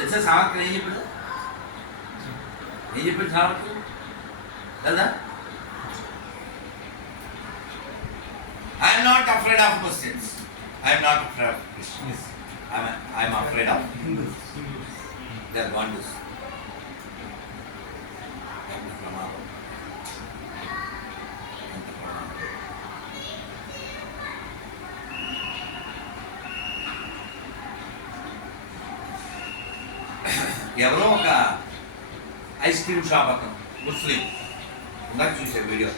తెలుసా సావర్కర్ ఏం చెప్పాడు ఏం చెప్పాడు సావర్కర్ కదా I'm not afraid of Muslims I'm not afraid of Christians I'm afraid of they are గాండూస్ ఎంత ప్రమాదం ఎవరో ఒక ఐస్ క్రీమ్ షాప్ అతను ముస్లిం. ఇందాక చూసే వీడియో.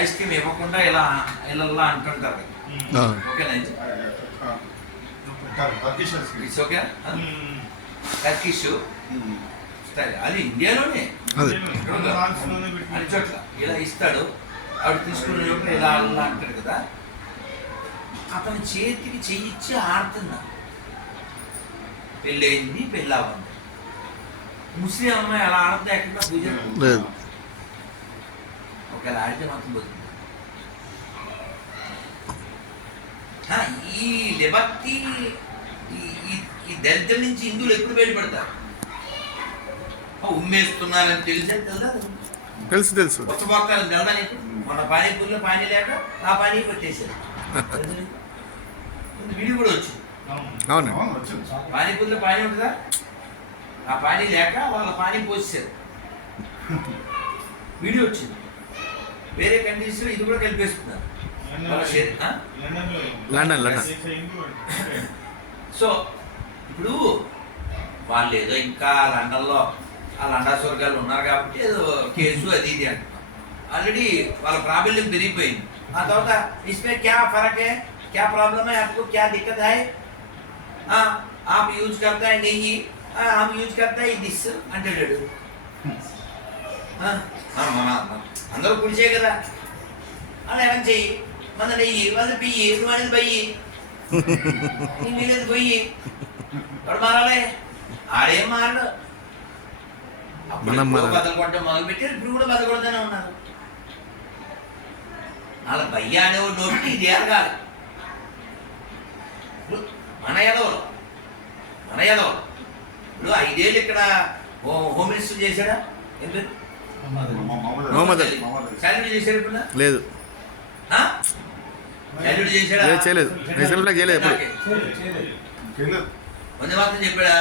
ఐస్ క్రీమ్ ఇవ్వకుండా ఇలా ఇలా అంటుంటారు. ఓకేనా. ఇట్స్ ఓకే టర్కిష్ అది ఇండియాలోనే. అన్ని చోట్ల. ఇలా ఇస్తాడు. ఆవిడ తీసుకున్న చోట్ల ఇలా అలా అంటాడు కదా. అతని చేతికి చెయ్యిచ్చి ఆడుతున్నా. పెళ్ళయింది పెళ్ళావంది ముస్లిం అమ్మాయి అలా ఆడితే ఎక్కడ పూజ లేదు. ఒకవేళ ఆడితే మాత్రం బతుకు ఈ లిబర్టీ ఈ- దరిద్రం నుంచి హిందువులు ఎప్పుడు బయటపడతారు? ఉమ్మేస్తున్నారని తెలిసే తెలుదా? తెలుసు తెలుసు. పుచ్చబొక్కలు తెలదా నీకు మన పానీపూరిలో పానీ లేక ఆ పానీ పెట్టేశారు తెలుసా నీకు? వీడియో కూడా వచ్చింది అవును. పానీపూరిలో పానీ ఉంటుందా? ఆ పానీ లేక వాళ్ళ పానీ పోసేశారు వీడియో వచ్చింది వేరే కంట్రీస్లో ఇది కూడా కలిపేస్తున్నారు వాళ్ళ షేర్ ఆ? లండన్ లండన్ సో ఇప్పుడు వాళ్ళు ఏదో ఇంకా లండన్లో ఆ లండా స్వర్గాలు ఉన్నారు కాబట్టి ఏదో కేసు అది ఇది అంటున్నాం ఆల్రెడీ వాళ్ళ ప్రాబల్యం పెరిగిపోయింది ఆ తర్వాత ఇస్మే క్యా ఫరక్ है क्या प्रॉब्लम है आपको क्या दिक्कत है हाँ आप यूज करता है नहीं हाँ, हम यूज करता है दिस అంటాడు ఆ, ఆ, మన అందరూ కుడిచే కదా అలా ఎలా చెయ్యి మన నెయ్యి వాళ్ళ పియ్యి నువ్వు అనేది బయ్యి నీ మీరేది పోయి వాడు మారాలే ఆడేం మారడు అప్పుడు మనం ఎప్పుడో మారాలి. బదులు కొట్టడం మొదలు పెట్టారు ఇప్పుడు కూడా బదులు కొడుతూనే ఉన్నారు అలా భయ్య అనేవాడు నోటి ఇది ఎరగాలి ఇప్పుడు మన ఎదవలు మన ఎదవలు ఇప్పుడు ఐదేళ్ళు ఇక్కడ హోమ్ మినిస్టర్ చేశాడా? ఏం పేరు? మొహమ్మద్ అలీ. శాల్యూట్ చేశాడు ఇప్పుడు? లేదు. శాల్యూట్ చేశాడా? లేదు చేయలేదు. నేషనల్ ఫ్లాగ్ చేయలేదు ఎప్పుడు. చేయలేదు. వంద మాత్రం చెప్పాడా?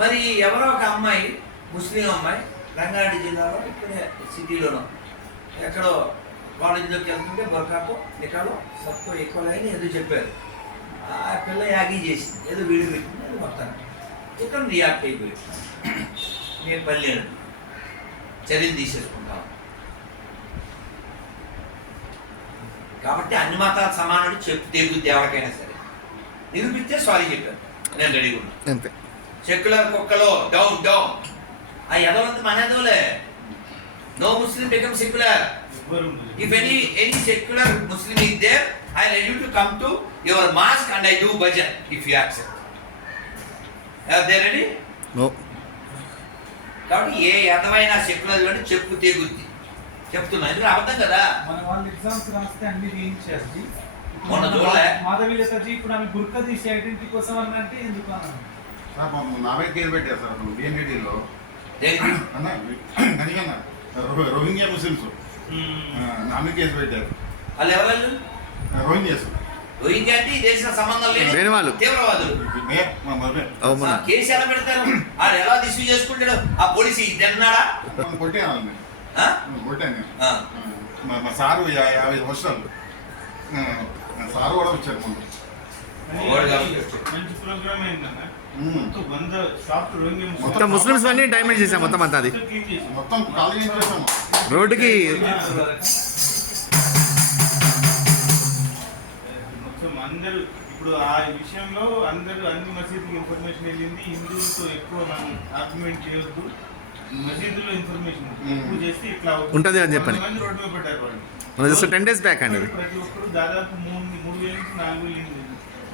మరి ఎవరో ఒక అమ్మాయి ముస్లిం అమ్మాయి రంగారెడ్డి జిల్లాలో ఇక్కడే సిటీలోనో ఎక్కడో కాలేజీలోకి వెళ్తుంటే బొరకాకు నికాలో సత్తో ఎక్కువ లైన్ ఏదో చెప్పారు. ఆ పిల్ల యాగీ చేసింది ఏదో వీడియో పెట్టింది అది మొత్తాన్ని ఇక్కడ రియాక్ట్ అయిపోయింది నేను పల్లె చర్యలు తీసేసుకుంటాను కాబట్టి అన్ని మతాలు సమానుడు చెప్పు తెగుద్ది ఎవరికైనా సరే. నిరూపిస్తే సారీ చెప్పాను నేను రెడీగా ఉన్నా సెక్యులర్ కుక్కలో డౌన్ డౌన్ ఆ ఎదవంత మన ఎదవలే no Muslim become secular if any any secular Muslim is there I ready to come to your mosque and I do bhajan if you accept they ready no కాబట్టి ఏ ఎదవైనా secular అంటే చెప్పు తెగుద్ది చెప్తున్నా. ఎందుకంటే అబద్ధం కదా? మన వాళ్ళు ఎగ్జామ్స్ రాస్తే అన్ని చేయించారు జీ. మొన్న చూడలే? మాధవి లతజీ ఇప్పుడు ఆమె బుర్కా తీసి ఐడెంటిటీ కోసం అని అంటే ఎందుకు అన్నాను సార్ మా నా మీద కేసు పెట్టారు సార్ దేనికి? అన్న రోహింగ్యా ముస్లిమ్స్. నా మీద కేసు పెట్టారు. వాళ్ళు ఎవరు రోహింగ్యాస్ రోహింగ్యా అంటే ఈ దేశం సంబంధం లేని లేని వాళ్ళు. తీవ్రవాదులు. మా అవునా. కేసు ఎలా పెడతారు? ఆడు ఎలా రిసీవ్ చేసుకుంటాడు? ఆ పోలీసు తిన్నాడా కొట్టాను వాళ్ళని ఆ? కొట్టాను నేను. ఆ. మా మా సారు యా- యాభై సంవత్సరాలు. ఆ, మా సారు కూడా వచ్చారు మొన్న. మొత్తం ముస్లిమ్స్ అన్ని డ్యామేజ్ చేసాం మొత్తం అంతా అది. మొత్తం రోడ్డుకి మొత్తం అందరూ ఇప్పుడు ఆ విషయంలో అందరూ అన్ని మసీదుకి ఇన్ఫర్మేషన్ వెళ్ళింది. హిందువులతో ఎక్కువ మనం ఆర్గ్యుమెంట్ చేయొద్దు. మసీదులో ఇన్ఫర్మేషన్ ఎక్కువ చేస్తే ఇట్లా. ఉంటది అని మంది రోడ్డు మీద పడ్డారు వాళ్ళు. మన జస్ట్ టెన్ డేస్ బ్యాక్ అండి ప్రతి ఒక్కరు దాదాపు మూడు మూడు వేల నుంచి నాలుగు వేలు.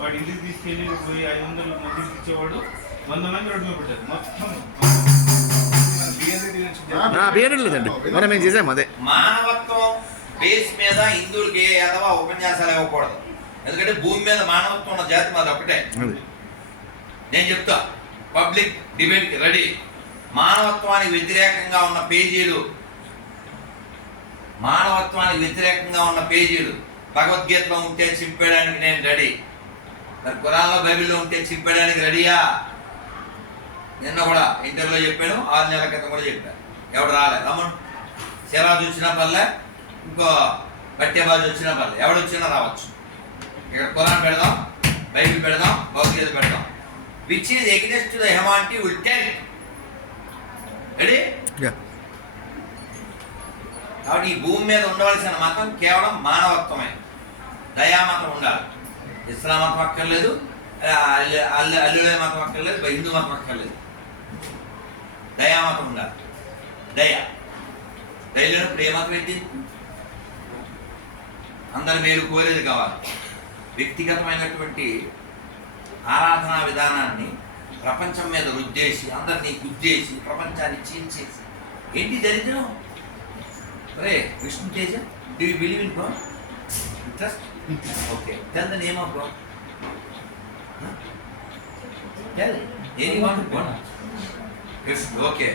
వాడు ఇంటికి తీసుకెళ్ళి పోయి ఐదు వందలు మసీదుకి ఇచ్చేవాడు వంద మంది రోడ్డు మీద పడ్డారు. మొత్తం బియ్యం లేదండి. మరి మేము చేసాము అదే. మానవత్వం బేస్ మీద హిందువులకి ఏ ఎదవా ఉపన్యాసాలు ఇవ్వకూడదు. ఎందుకంటే భూమి మీద మానవత్వం ఉన్న జాతి మాది ఒకటే. నేను చెప్తా పబ్లిక్ డిబేట్కి రెడీ. మానవత్వానికి వ్యతిరేకంగా ఉన్న పేజీలు మానవత్వానికి వ్యతిరేకంగా ఉన్న పేజీలు భగవద్గీతలో ఉంటే చింపేయడానికి నేను రెడీ. మరి కురాన్లో బైబిల్లో ఉంటే చింపేయడానికి రెడీయా? నిన్న కూడా ఇంటర్వ్యూలో చెప్పాను ఆరు నెలల క్రితం కూడా చెప్పాను ఎవడు రాలేదు అమ్మను సిరాజు వచ్చిన పల్లె ఇంకో బట్టేబాజు వచ్చిన పల్లె ఎవడు వచ్చినా రావచ్చు. ఇక్కడ కురాన్ పెడదాం బైబిల్ పెడదాం భగవద్గీత పెడదాం. Which is against the humanity will tell ready కాబట్టి ఈ భూమి మీద ఉండవలసిన మతం కేవలం మానవత్వమే. దయామతం ఉండాలి. ఇస్లాం మతం అక్కర్లేదు అల్లు అల్లుడే మతం అక్కర్లేదు హిందూ మతం అక్కర్లేదు. దయామతం ఉండాలి. దయ. దయలేనప్పుడు ఏ మతం ఏంటి అందరి మేలు కోరేది కావాలి. వ్యక్తిగతమైనటువంటి ఆరాధనా విధానాన్ని ప్రపంచం మీద రుద్దేసి అందరినీ గుద్దేసి ప్రపంచాన్ని చీల్చేసి. ఏంటి దరిద్రం? అరే Vishnu Teja do believe in God trust okay tell the name of God tell any one God Vishnu okay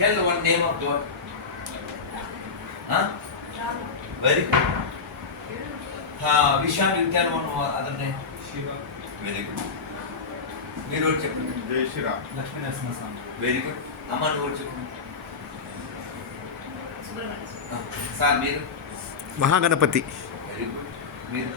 tell one name of God very good Vishal you tell one other name Shiva very good మీరు ఒకటి చెప్పండి. Jai Sriram. Lakshmi Narasimhaswamy very good అమ్మ నువ్వు చెప్పండి. Sir మీరు? Mahaganapati. Very good మీరు